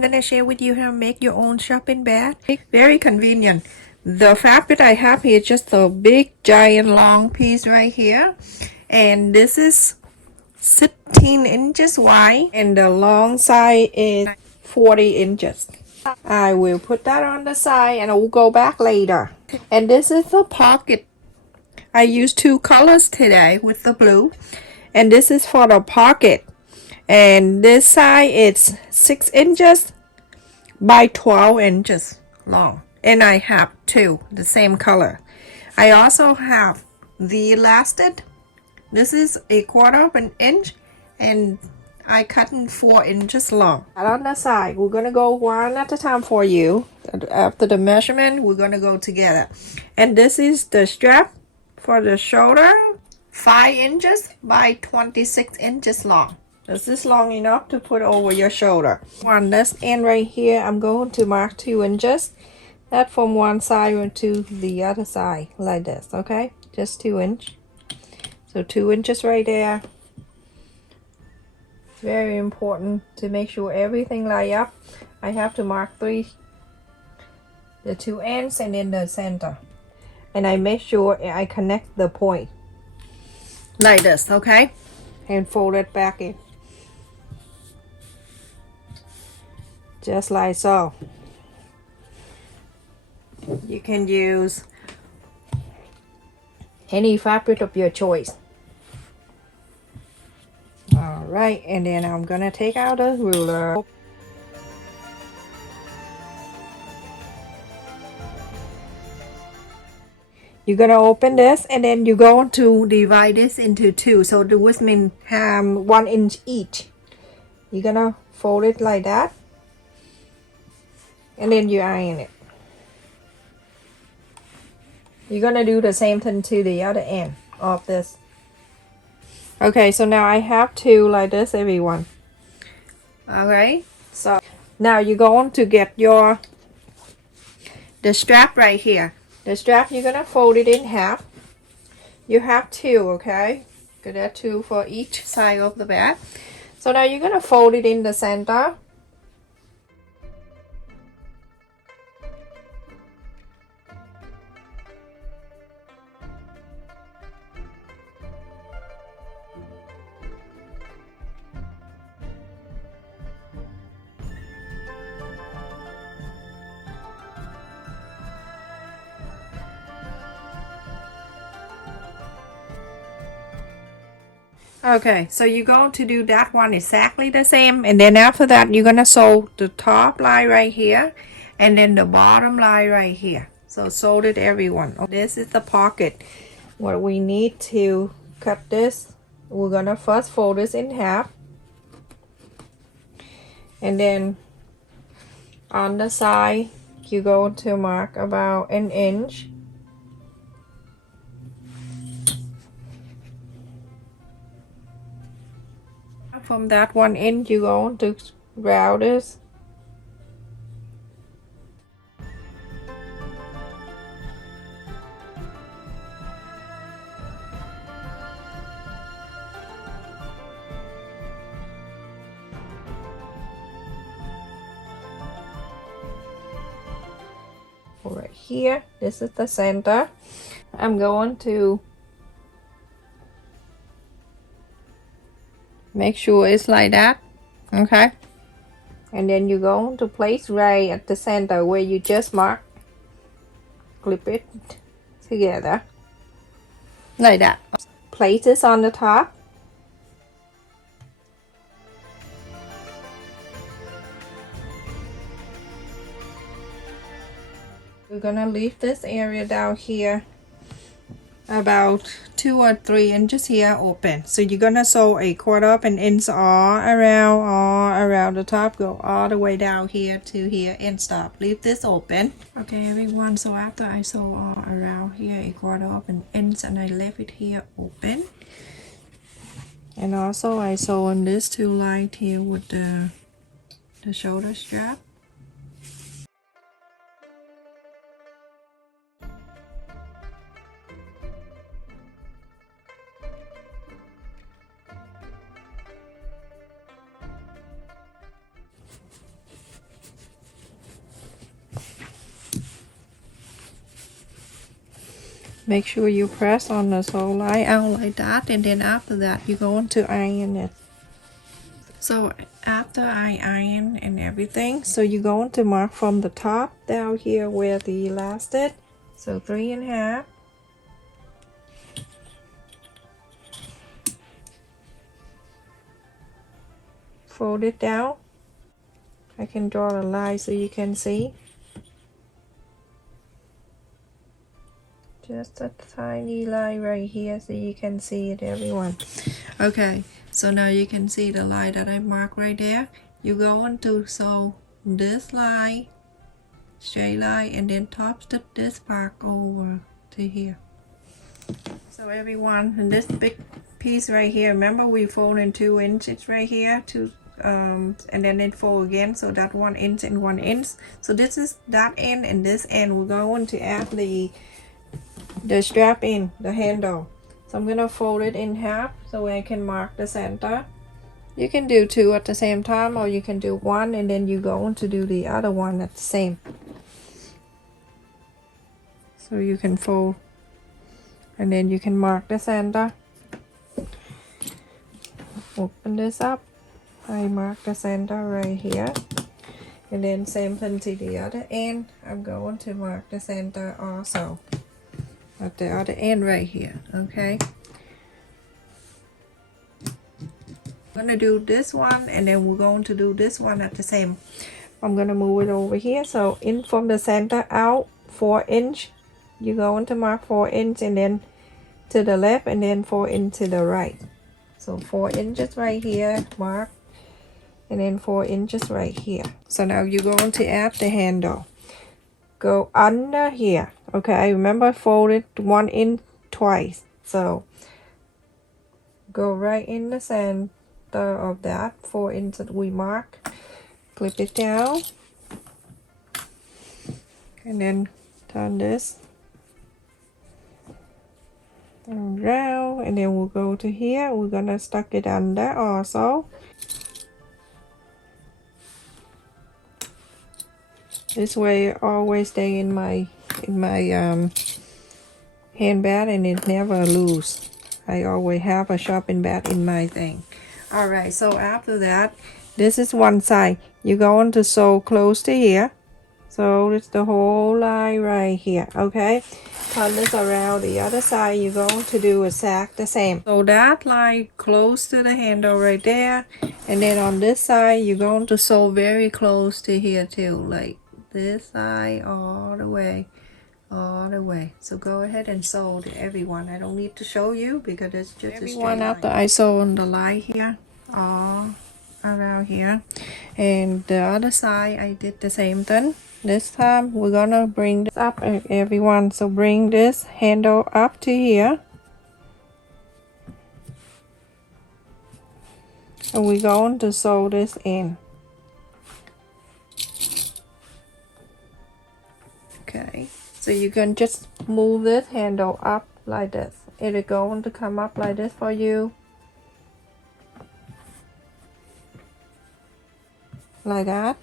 I'm gonna share with you how to make your own shopping bag. Very convenient. The fabric I have here is just a big giant long piece right here, and this is 16 inches wide and the long side is 40 inches. I will put that on the side and I will go back later. And this is the pocket. I used two colors today with the blue, and this is for the pocket. And this side is 6 inches by 12 inches long, and I have two the same color. I also have the elastic. This is a quarter of an inch, and I cut in 4 inches long. And on the side, we're gonna go one at a time for you. After the measurement, we're gonna go together. And this is the strap for the shoulder, 5 inches by 26 inches long. This is long enough to put over your shoulder. On this end right here, I'm going to mark 2 inches. That from one side to the other side, like this, okay? Just 2 inches. So 2 inches right there. It's very important to make sure everything line up. I have to mark the 2 ends and then the center. And I make sure I connect the point. Like this, okay? And fold it back in. Just like so. You can use any fabric of your choice. Alright, and then I'm gonna take out a ruler. You're gonna open this, and then you're going to divide this into two, so the width means 1 inch each. You're gonna fold it like that, and then you iron it. You're gonna do the same thing to the other end of this. Okay, so now I have two like this, everyone. Alright, so now you're going to get the strap right here. The strap, you're gonna fold it in half. You have two, okay? Get that two for each side of the bag. So now you're gonna fold it in the center. Okay, so you're going to do that one exactly the same, and then after that you're gonna sew the top line right here and then the bottom line right here. So sew it, everyone. This is the pocket. What we need to cut this, we're gonna first fold this in half, and then on the side you're going to mark about 1 inch. From that 1 inch, you're going to round this. Right here, this is the center. I'm going to make sure it's like that, okay? And then you're going to place right at the center where you just marked. Clip it together like that. Place this on the top. We're gonna leave this area down here about 2 or 3 inches here open. So you're gonna sew a quarter of an inch all around the top, go all the way down here to here and stop. Leave this open. Okay, everyone, so after I sew all around here a quarter of an inch, and I left it here open, and also I sew on this two lines here with the shoulder strap. Make sure you press on the sole line out like that, and then after that you're going to iron it. So after I iron and everything, so you're going to mark from the top down here where the elastic, so 3.5. Fold it down. I can draw a line so you can see. Just a tiny line right here so you can see it, everyone. Okay, so now you can see the line that I marked right there. You're going to sew this line, straight line, and then top stitch this part over to here. So everyone, in this big piece right here, remember we fold in 2 inches right here, and then it fold again, so that 1 inch and 1 inch. So this is that end, and this end we're going to add the strap in, the handle. So I'm gonna fold it in half so I can mark the center. You can do 2 at the same time, or you can do 1 and then you go on to do the other one at the same. So you can fold and then you can mark the center. Open this up. I mark the center right here, and then same thing to the other end. I'm going to mark the center also at the other end right here. Okay, I'm gonna do this one and then we're going to do this one at the same. I'm gonna move it over here, so in from the center out 4 inch, you're going to mark 4 inch, and then to the left, and then 4 inch to the right. So 4 inches right here, mark, and then 4 inches right here. So now you're going to add the handle. Go under here. Okay, remember fold it 1 inch twice. So go right in the center of that 4 inch that we mark. Clip it down, and then turn this around, and then we'll go to here. We're gonna stuck it under also. This way it always stay in my handbag, and it never lose. I always have a shopping bag in my thing. All right, so after that, this is one side. You're going to sew close to here. So it's the whole line right here. Okay, turn this around the other side. You're going to do exactly the same. So that line close to the handle right there, and then on this side you're going to sew very close to here too, like this side all the way. So go ahead and sew to everyone. I don't need to show you because it's just everyone after I sew on the line here all around here, and the other side I did the same thing. This time we're gonna bring this up, everyone. So bring this handle up to here, and we're going to sew this in. Okay, so you can just move this handle up like this. It is going to come up like this for you, like that.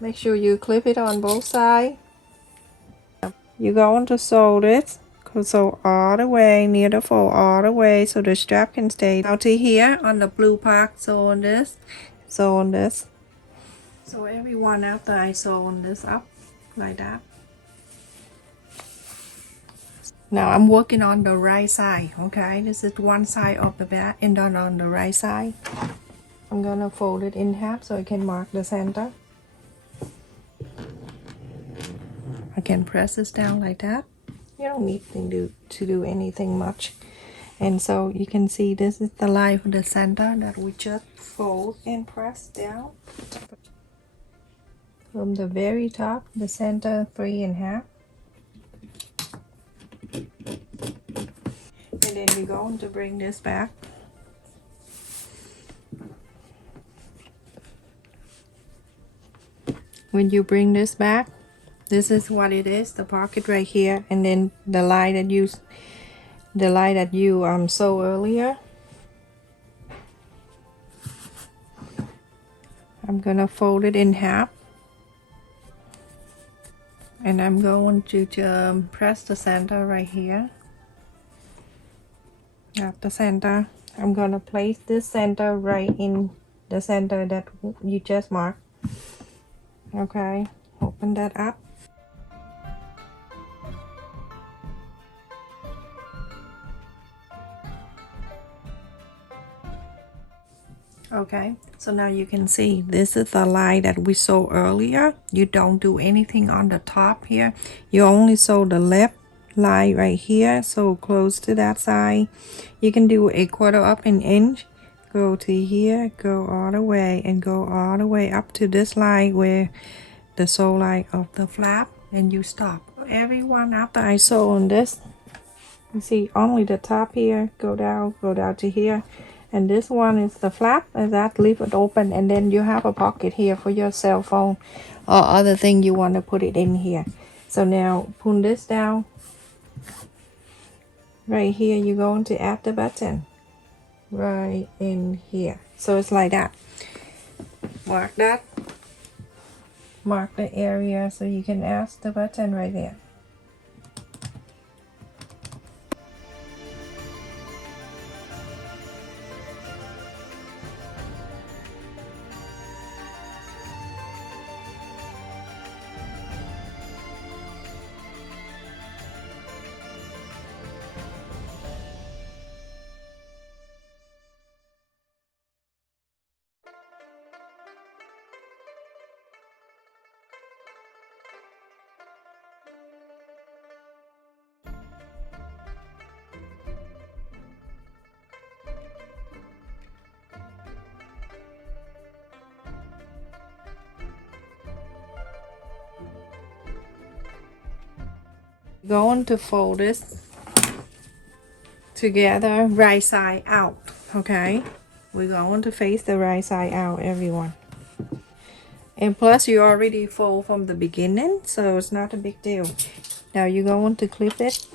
Make sure you clip it on both sides. You're going to sew this, so all the way near the fold, all the way, so the strap can stay out to here on the blue part. Sew on this, sew on this. So everyone, after I sew on this up like that. Now I'm working on the right side. Okay, this is one side of the bag, and then on the right side I'm gonna fold it in half so I can mark the center. I can press this down like that. You don't need to do anything much. And so you can see this is the line for the center that we just fold and press down. From the very top, the center 3.5. And then we're going to bring this back. When you bring this back, this is what it is, the pocket right here, and then the line that you sewed earlier. I'm gonna fold it in half And I'm going to press the center right here. At the center, I'm gonna place this center right in the center that you just marked. Okay, open that up. Okay, so now you can see this is the line that we saw earlier. You don't do anything on the top here. You only sew the left line right here, so close to that side. You can do a quarter up an inch, go to here, go all the way, and go all the way up to this line where the sew line of the flap, and you stop. Everyone, after I sew on this, you see only the top here, go down to here. And this one is the flap, and that leave it open, and then you have a pocket here for your cell phone or other thing you want to put it in here. So now pull this down. Right here, you're going to add the button right in here. So it's like that. Mark that. Mark the area so you can add the button right there. Going to fold this together right side out. Okay, we're going to face the right side out, everyone. And plus you already fold from the beginning, so it's not a big deal. Now you're going to clip it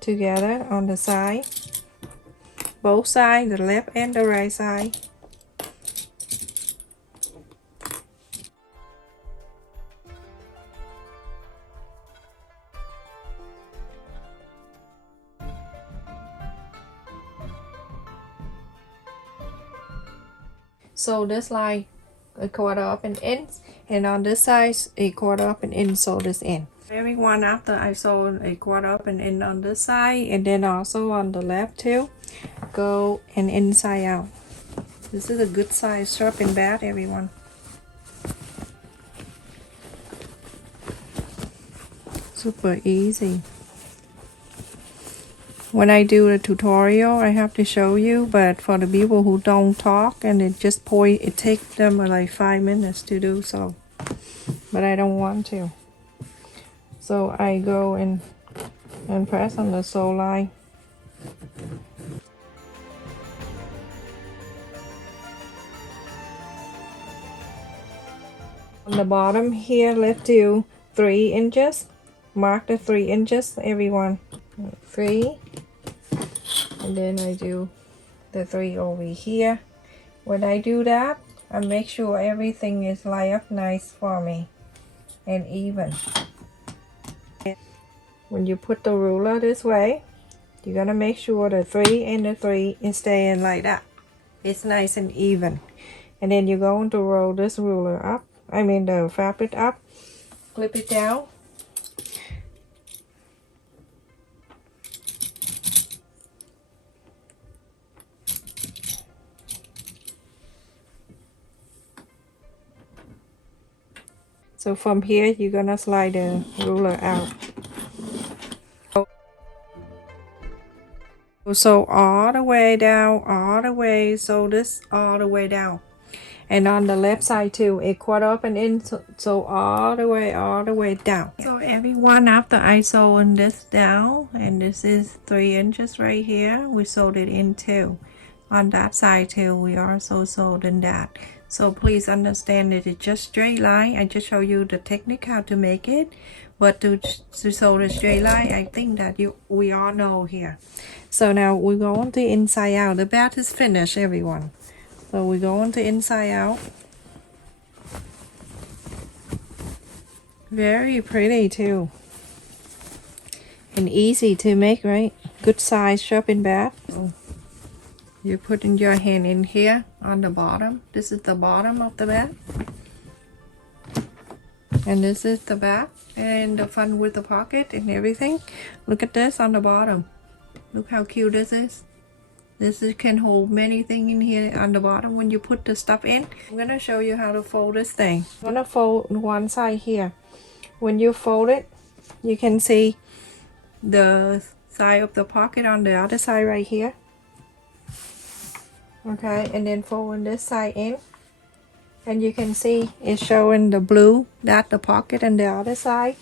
together on the side, both sides, the left and the right side. So this line a quarter up an inch, and on this side a quarter up an inch, sew this in. Everyone, after I sew a quarter up an inch on this side, and then also on the left too, go and inside out. This is a good size shopping bag, everyone. Super easy. When I do the tutorial, I have to show you, but for the people who don't talk and it just point, it takes them like 5 minutes to do so. But I don't want to. So I go and press on the sew line. On the bottom here, let's do 3 inches. Mark the 3 inches, everyone. 3, and then I do the 3 over here. When I do that, I make sure everything is lined up nice for me and even. When you put the ruler this way, you're gonna make sure the 3 and the 3 is staying like that. It's nice and even. And then you're going to roll this ruler up, I mean the fabric up, clip it down. So from here, you're gonna slide the ruler out. So all the way down, all the way, so this all the way down. And on the left side too, a quarter up and in, so all the way down. So everyone, after I sew this down, and this is 3 inches right here, we sewed it in too. On that side too, we also sewed in that. So please understand that it's just straight line. I just show you the technique how to make it. But to sew the straight line, I think that we all know here. So now we go on to inside out. The bag is finished, everyone. So we go on to inside out. Very pretty too. And easy to make, right? Good size shopping bag. You're putting your hand in here on the bottom. This is the bottom of the bag. And this is the back and the front with the pocket and everything. Look at this on the bottom. Look how cute this is. This can hold many things in here on the bottom when you put the stuff in. I'm gonna show you how to fold this thing. I'm gonna fold one side here. When you fold it, you can see the side of the pocket on the other side right here. Okay, and then folding this side in. And you can see it's showing the blue, that's the pocket on the other side.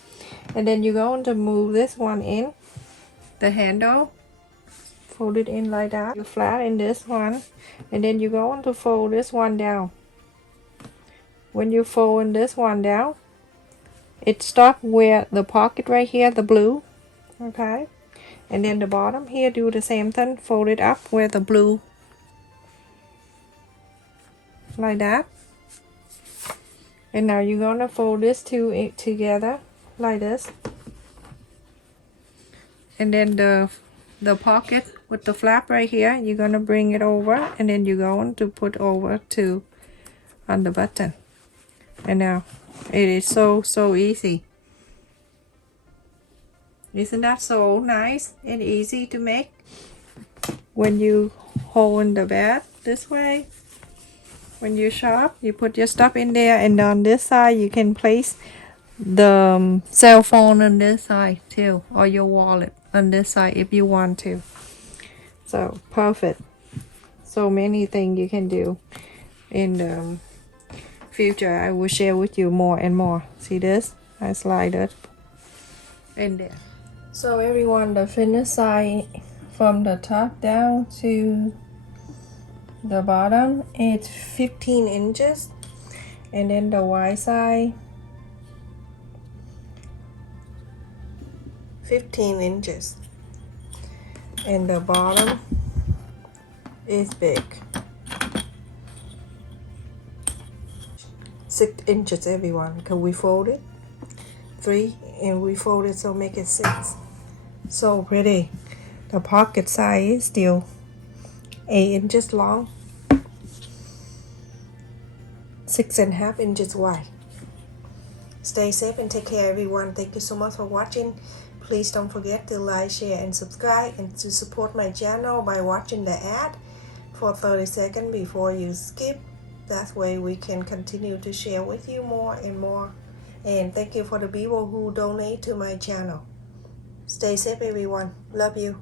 And then you're going to move this one in, the handle. Fold it in like that. You flatten this one, and then you're going to fold this one down. When you fold this one down, it stops where the pocket right here, the blue. Okay, and then the bottom here, do the same thing. Fold it up where the blue, like that. And now you're gonna fold this two together like this. And then the pocket with the flap right here, you're gonna bring it over, and then you're going to put over to on the button. And now it is so easy. Isn't that so nice and easy to make? When you hold the bag this way, when you shop, you put your stuff in there, and on this side you can place the cell phone on this side too, or your wallet on this side if you want to. So perfect. So many things you can do in the future. I will share with you more and more. See this? I slide it in there. So everyone, the finished side from the top down to the bottom, it's 15 inches, and then the wide side 15 inches, and the bottom is big, 6 inches everyone, because we fold it 3 and we fold it, so make it 6. So pretty. The pocket size is still 8 inches long, 6.5 inches wide. Stay safe and take care everyone. Thank you so much for watching. Please don't forget to like, share and subscribe, and to support my channel by watching the ad for 30 seconds before you skip. That way we can continue to share with you more and more. And thank you for the people who donate to my channel. Stay safe everyone. Love you.